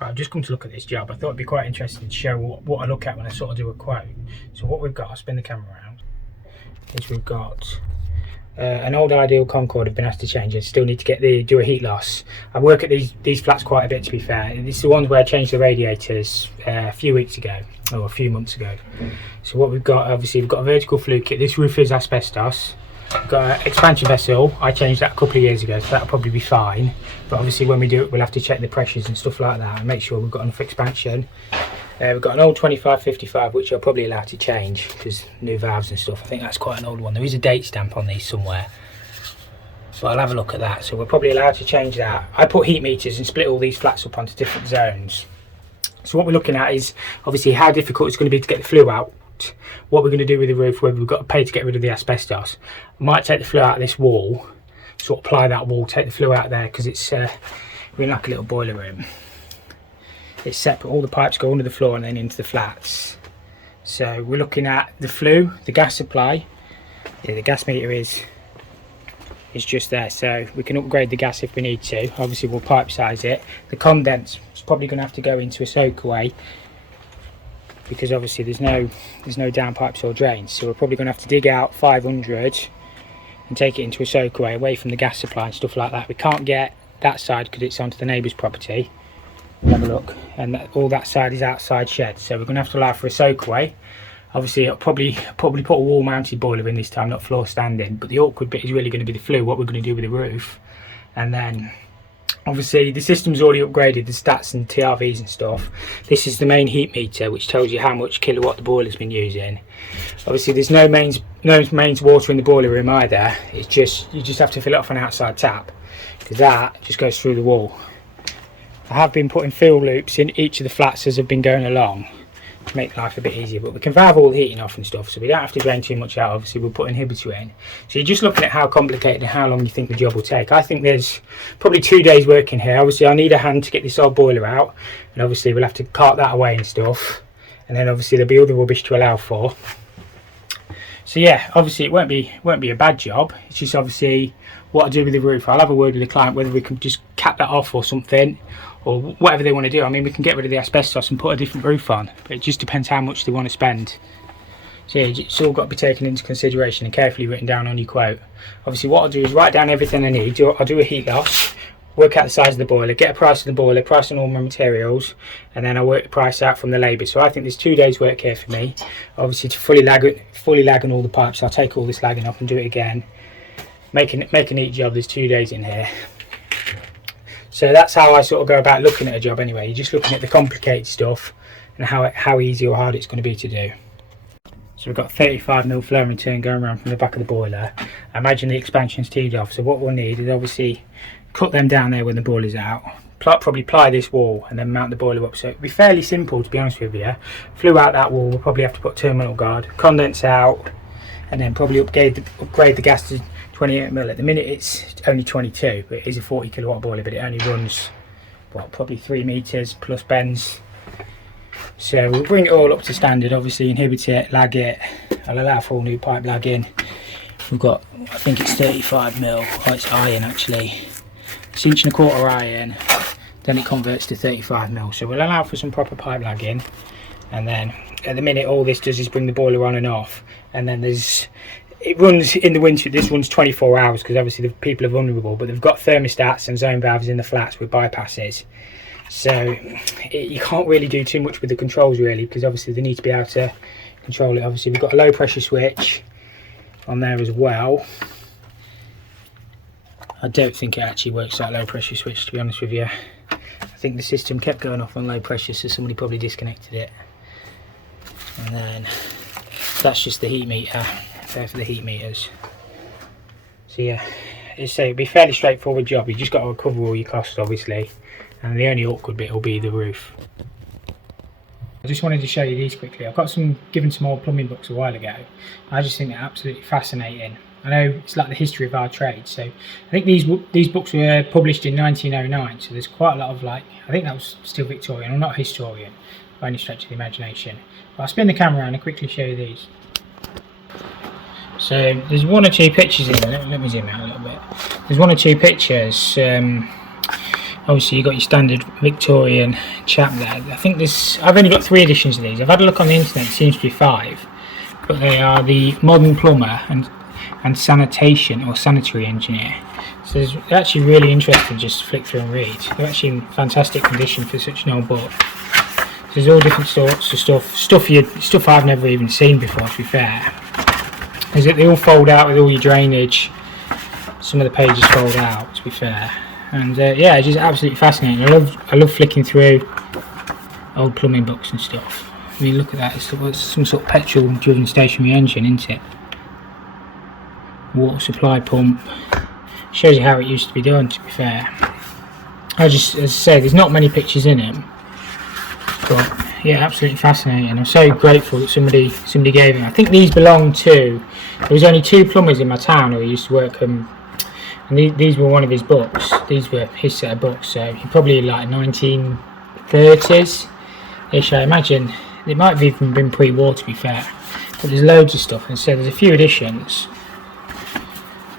Right, I've just come to look at this job. I thought it'd be quite interesting to show what I look at when I sort of do a quote. So what we've got, I'll spin the camera around, is we've got an old Ideal Concorde. I've been asked to change it. Still need to do a heat loss. I work at these flats quite a bit, to be fair. This is the ones where I changed the radiators a few weeks ago, or a few months ago. So what we've got, obviously we've got a vertical flue kit. This roof is asbestos. We've got an expansion vessel. I changed that a couple of years ago, so that'll probably be fine. But obviously when we do it, we'll have to check the pressures and stuff like that and make sure we've got enough expansion. We've got an old 2555, which I'll probably allow to change because new valves and stuff. I think that's quite an old one. There is a date stamp on these somewhere, so I'll have a look at that. So we're probably allowed to change that. I put heat meters and split all these flats up onto different zones. So what we're looking at is obviously how difficult it's going to be to get the flue out, what we're going to do with the roof, whether we've got to pay to get rid of the asbestos. I might take the flue out of this wall, sort of ply that wall, take the flue out there, because it's we're in like a little boiler room. It's separate, all the pipes go under the floor and then into the flats. So we're looking at the flue, the gas supply. Yeah, the gas meter is just there, so we can upgrade the gas if we need to. Obviously we'll pipe size it. The condense is probably going to have to go into a soakaway, because obviously there's no downpipes or drains, so we're probably going to have to dig out 500 and take it into a soakaway away from the gas supply and stuff like that. We can't get that side because it's onto the neighbour's property. Have a look, and all that side is outside shed, so we're going to have to allow for a soakaway. Obviously I'll probably put a wall mounted boiler in this time, not floor standing, but the awkward bit is really going to be the flue, what we're going to do with the roof. And then obviously the system's already upgraded, the stats and TRVs and stuff. This is the main heat meter, which tells you how much kilowatt the boiler's been using. Obviously there's no mains water in the boiler room either. It's just, you just have to fill it off an outside tap, because that just goes through the wall. I have been putting fill loops in each of the flats as I've been going along to make life a bit easier, but we can valve all the heating off and stuff, so we don't have to drain too much out. Obviously we'll put an inhibitor in. So you're just looking at how complicated and how long you think the job will take. I think there's probably 2 days work in here. Obviously I need a hand to get this old boiler out, and obviously we'll have to cart that away and stuff, and then obviously there'll be other rubbish to allow for. So yeah, obviously it won't be a bad job. It's just obviously what I do with the roof. I'll have a word with the client whether we can just cap that off or something, or whatever they want to do. I mean, we can get rid of the asbestos and put a different roof on, but it just depends how much they want to spend. So yeah, it's all got to be taken into consideration and carefully written down on your quote. Obviously what I'll do is write down everything I need. I'll do a heat loss, work out the size of the boiler, get a price of the boiler, price on all my materials, and then I'll work the price out from the labour. So I think there's 2 days work here for me. Obviously to fully lag on all the pipes, I'll take all this lagging off and do it again. Make a neat job. There's 2 days in here. So that's how I sort of go about looking at a job anyway. You're just looking at the complicated stuff and how easy or hard it's going to be to do. So we've got 35mm flow and return going around from the back of the boiler. I imagine the expansion's teed off, so what we'll need is obviously cut them down there when the boiler's out, probably ply this wall and then mount the boiler up. So it'll be fairly simple, to be honest with you. Flue out that wall, we'll probably have to put terminal guard, condense out, and then probably upgrade the gas to 28mm. At the minute it's only 22, but it is a 40 kilowatt boiler, but it only runs what, probably 3 meters plus bends. So we'll bring it all up to standard, obviously inhibit it, lag it. I'll allow for all new pipe lagging. We've got, I think it's 35mm, oh it's iron actually, it's 1.25" iron, then it converts to 35mm. So we'll allow for some proper pipe lagging, and then at the minute all this does is bring the boiler on and off, and then it runs in the winter. This runs 24 hours because obviously the people are vulnerable, but they've got thermostats and zone valves in the flats with bypasses, so you can't really do too much with the controls really, because obviously they need to be able to control it. Obviously we've got a low pressure switch on there as well. I don't think it actually works, that low pressure switch, to be honest with you. I think the system kept going off on low pressure, so somebody probably disconnected it. And then that's just the heat meter there for the heat meters. So yeah, it'd be a fairly straightforward job. You just got to recover all your costs obviously, and the only awkward bit will be the roof. I just wanted to show you these quickly. I've got given some old plumbing books a while ago. I just think they're absolutely fascinating. I know it's like the history of our trade, so I think these books were published in 1909, so there's quite a lot of, like, I think that was still Victorian. I'm not a historian by any stretch of the imagination, but I'll spin the camera around and quickly show you these. So there's 1 or 2 pictures in there. Let me zoom out a little bit. There's 1 or 2 pictures Obviously, you've got your standard Victorian chap there. I think I've only got 3 editions of these. I've had a look on the internet, it seems to be 5. But they are the Modern Plumber and Sanitation or Sanitary Engineer. So it's actually really interesting just to flick through and read. They're actually in fantastic condition for such an old book. So there's all different sorts of stuff I've never even seen before, to be fair. They all fold out with all your drainage. Some of the pages fold out, to be fair. And yeah, it's just absolutely fascinating. I love flicking through old plumbing books and stuff. I mean, look at that, it's some sort of petrol driven stationary engine, isn't it? Water supply pump. Shows you how it used to be done, to be fair. As I say, there's not many pictures in it, but yeah, absolutely fascinating. I'm so grateful that somebody gave it. I think these belong to, there was only 2 plumbers in my town who used to work and these were one of his books. These were his set of books, so he probably like 1930s ish, I imagine. It might have even been pre-war, to be fair, but there's loads of stuff, and so there's a few editions.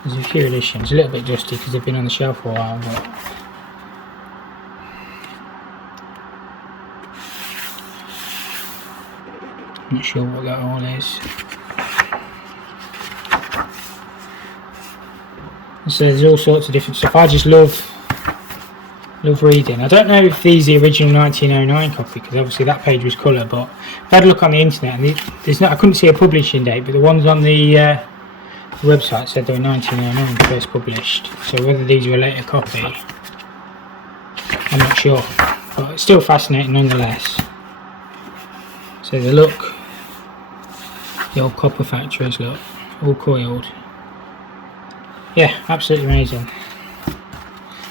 A little bit dusty because they've been on the shelf for a while, but I'm not sure what that all is. So there's all sorts of different stuff. I just love reading. I don't know if these are the original 1909 copy, because obviously that page was colour, but I've had a look on the internet and I couldn't see a publishing date, but the ones on the website said they were 1909 first published. So whether these are a later copy, I'm not sure, but it's still fascinating nonetheless. So the look, the old copper factories look, all coiled. Yeah, absolutely amazing.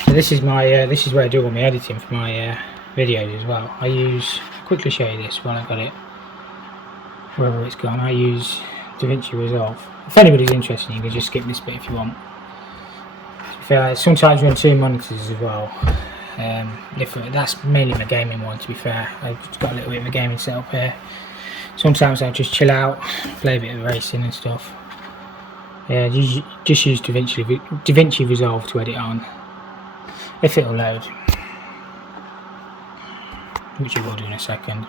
So this is where I do all my editing for my videos as well. I'll quickly show you this while I've got it, wherever it's gone. I use DaVinci Resolve. If anybody's interested, you can just skip this bit if you want. Sometimes run 2 monitors as well. That's mainly my gaming one, to be fair. I've got a little bit of a gaming setup here. Sometimes I'll just chill out, play a bit of racing and stuff. Yeah, just use DaVinci Resolve to edit on, if it'll load, which it will do in a second.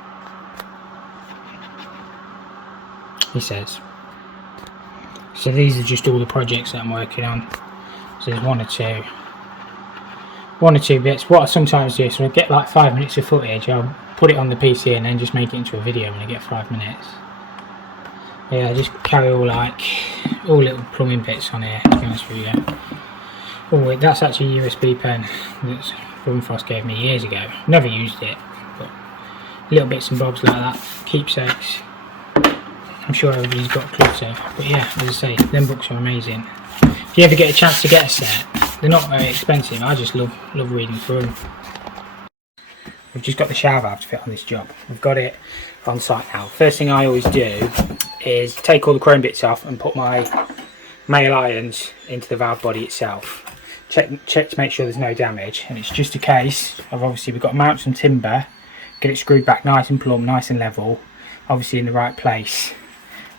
He says. So these are just all the projects that I'm working on. So there's one or two bits. What I sometimes do is when I get like 5 minutes of footage, I'll put it on the PC and then just make it into a video when I get 5 minutes. Yeah, I just carry all little plumbing bits on here, to be honest with you. Oh wait, that's actually a USB pen that Rumfrost gave me years ago. Never used it, but little bits and bobs like that, keepsakes. I'm sure everybody's got clutter, but yeah, as I say, them books are amazing. If you ever get a chance to get a set, they're not very expensive. I just love reading through them. We've just got the shower valve to fit on this job. We've got it on site now. First thing I always do is take all the chrome bits off and put my male irons into the valve body itself. Check to make sure there's no damage, and it's just a case of, obviously we've got to mount some timber, get it screwed back nice and plumb, nice and level, obviously in the right place,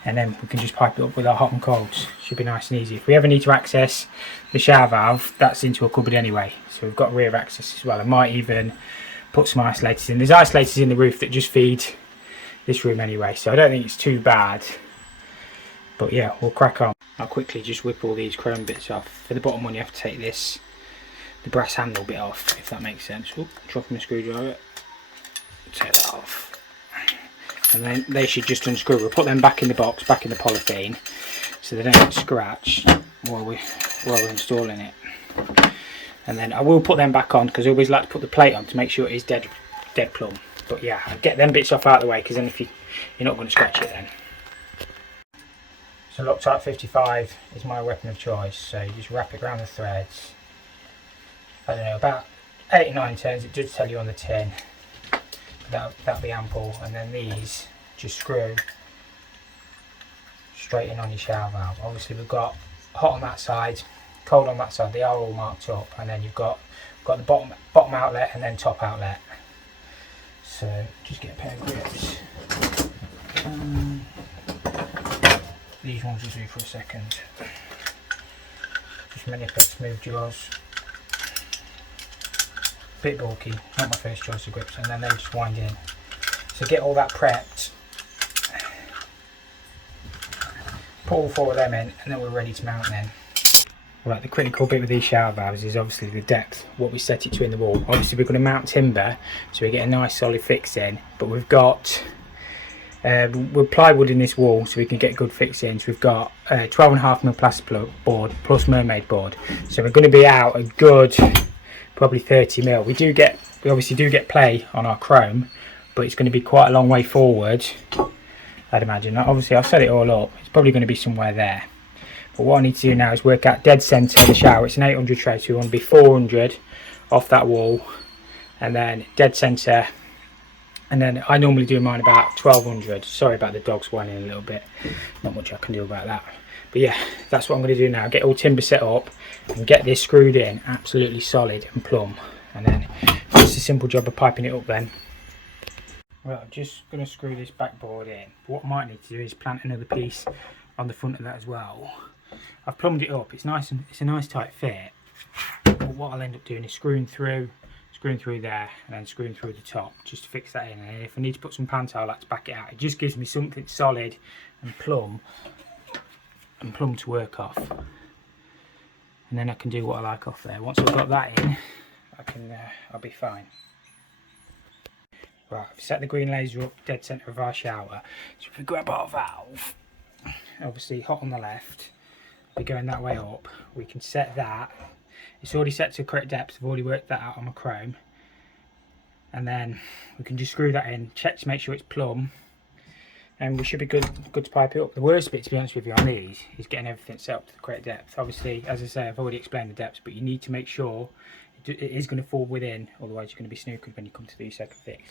and then we can just pipe it up with our hot and colds. Should be nice and easy. If we ever need to access the shower valve, that's into a cupboard anyway, so we've got rear access as well. I might even put some isolators in. There's isolators in the roof that just feed this room anyway, so I don't think it's too bad, but yeah, we'll crack on. I'll quickly just whip all these chrome bits off. For the bottom one you have to take the brass handle bit off, if that makes sense. Oop, dropping the screwdriver, take that off, and then they should just unscrew. We'll put them back in the box, back in the polythene, so they don't get scratched while we're installing it. And then I will put them back on, because I always like to put the plate on to make sure it is dead plumb. But yeah, I'll get them bits off out of the way, because then if you're not going to scratch it then. So Loctite 55 is my weapon of choice, so you just wrap it around the threads. I don't know, about 8 or 9 turns, it does tell you on the tin. That'll be ample, and then these just screw straight in on your shower valve. Obviously we've got hot on that side, cold on that side, they are all marked up, and then you've got the bottom outlet and then top outlet. So just get a pair of grips. These ones will do for a second. Just manipulate smooth jaws. bit bulky, not my first choice of grips, and then they just wind in. So get all that prepped, put all 4 of them in, and then we're ready to mount then. Right, the critical bit with these shower valves is obviously the depth, what we set it to in the wall. Obviously we're going to mount timber, so we get a nice solid fix in, but we've got with plywood in this wall, so we can get good fix in. So we've got 12.5mm plastic board plus mermaid board, so we're going to be out a good probably 30mm. We obviously do get play on our chrome, but it's going to be quite a long way forward, I'd imagine. Obviously I've set it all up, it's probably going to be somewhere there. But what I need to do now is work out dead centre of the shower. It's an 800 tray, so we want to be 400 off that wall, and then dead centre. And then I normally do mine about 1200. Sorry about the dogs whining a little bit. Not much I can do about that. But yeah, that's what I'm going to do now. Get all timber set up and get this screwed in absolutely solid and plumb. And then it's a simple job of piping it up then. Well, I'm just going to screw this backboard in. What I might need to do is plant another piece on the front of that as well. I've plumbed it up. It's nice and it's a nice tight fit. But what I'll end up doing is screwing through there, and then screwing through the top just to fix that in. And if I need to put some pan towel, I like to back it out. It just gives me something solid and plumb to work off, and then I can do what I like off there. Once I've got that in, I'll be fine. Right, I've set the green laser up dead centre of our shower. So if we grab our valve, obviously hot on the left, we're going that way up. We can set that. It's already set to the correct depth. I've already worked that out on my chrome, and then we can just screw that in, check to make sure it's plumb, and we should be good to pipe it up. The worst bit, to be honest with you, on these is getting everything set up to the correct depth. Obviously, as I say, I've already explained the depths, but you need to make sure it is going to fall within, otherwise you're going to be snookered when you come to do your second fix.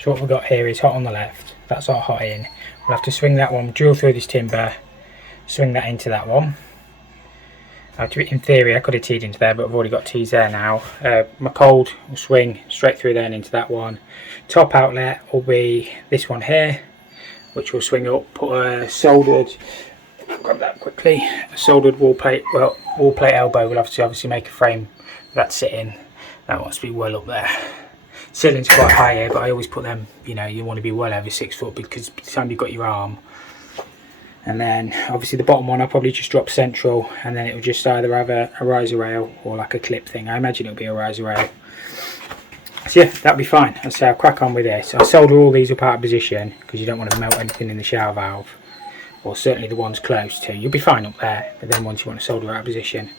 So what we've got here is hot on the left, that's our hot in. We'll have to swing that one, drill through this timber, swing that into that one. In theory I could have teed into there, but I've already got tees there now. My cold will swing straight through there and into that one. Top outlet will be this one here, which will swing up, put a soldered, grab that quickly, a soldered wall plate elbow. We'll have to obviously make a frame for that to sit in. That wants to be well up there. Ceiling's quite high here, but I always put them, you know, you want to be well over 6 foot, because by the time you've got your arm. And then obviously the bottom one I'll probably just drop central, and then it will just either have a riser rail or like a clip thing. I imagine it'll be a riser rail. So yeah, that'll be fine. I'll say I'll crack on with this. I'll solder all these up out of position because you don't want to melt anything in the shower valve, or certainly the ones close to. You'll be fine up there, but then once you want to solder out of position.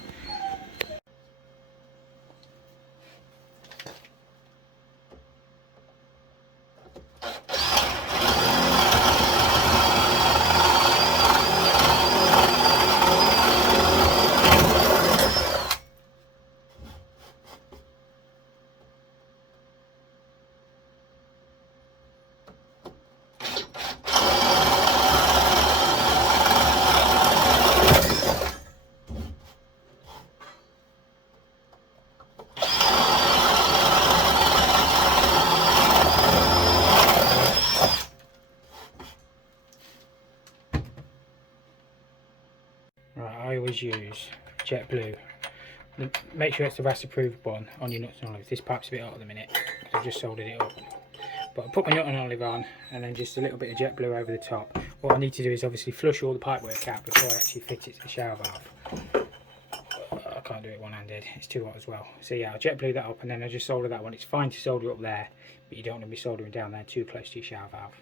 Right, I always use jet blue. Make sure it's the RAS approved one on your nuts and olives. This pipe's a bit hot at the minute because I've just soldered it up. But I put my nut and olive on and then just a little bit of jet blue over the top. What I need to do is obviously flush all the pipework out before I actually fit it to the shower valve. I can't do it one-handed, it's too hot as well. So yeah, I'll jet blue that up and then I just solder that one. It's fine to solder up there, but you don't want to be soldering down there too close to your shower valve.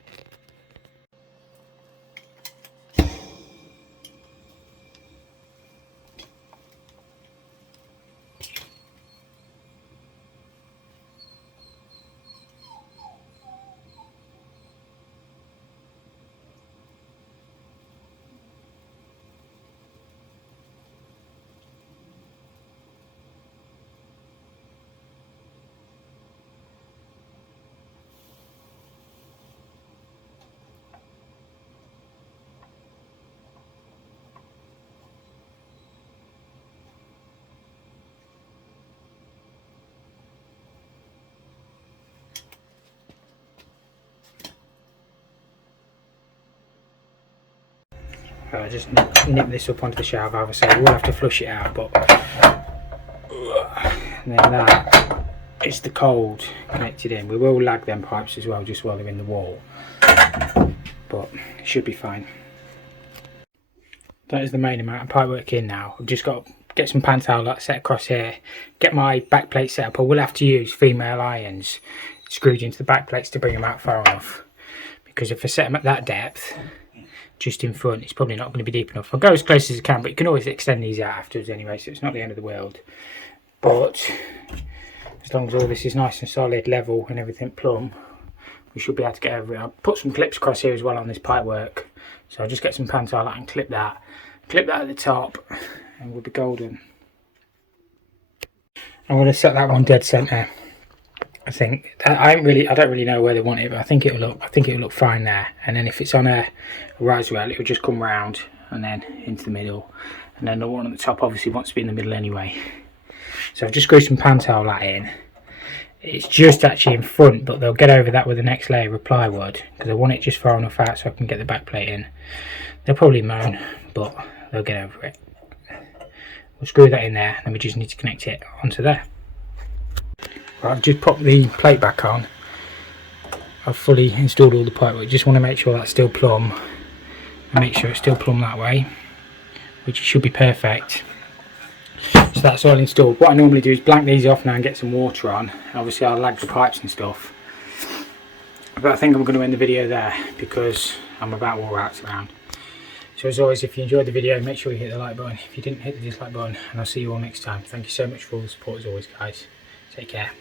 I just nip this up onto the shower valve, so we'll have to flush it out, but and then that is the cold connected in. We will lag them pipes as well just while they're in the wall, but it should be fine. That is the main amount of pipework in now. I've just got to get some pan towel set across here, get my back plate set up. I will have to use female irons screwed into the back plates to bring them out far enough, because if I set them at that depth just in front, it's probably not going to be deep enough. I'll go as close as I can, but you can always extend these out afterwards anyway, so it's not the end of the world. But as long as all this is nice and solid, level and everything plumb, we should be able to get over it. I'll put some clips across here as well on this pipe work, so I'll just get some pan towel out and clip that at the top, and we'll be golden. I'm going to set that one dead centre. I think I don't really know where they want it, but I think it'll look fine there. And then if it's on a rise rail, it will just come round and then into the middle, and then the one at the top obviously wants to be in the middle anyway. So I've just screwed some pan towel that in. It's just actually in front, but they'll get over that with the next layer of plywood because I want it just far enough out so I can get the back plate in. They'll probably moan, but they'll get over it. We'll screw that in there, and we just need to connect it onto there. Right, I've just popped the plate back on. I've fully installed all the pipework. Just want to make sure that's still plumb, and make sure it's still plumb that way, which should be perfect. So that's all installed. What I normally do is blank these off now and get some water on. Obviously I'll lag the pipes and stuff, but I think I'm going to end the video there because I'm about wore out around. So as always, if you enjoyed the video, make sure you hit the like button. If you didn't, hit the dislike button, and I'll see you all next time. Thank you so much for all the support as always, guys. Take care.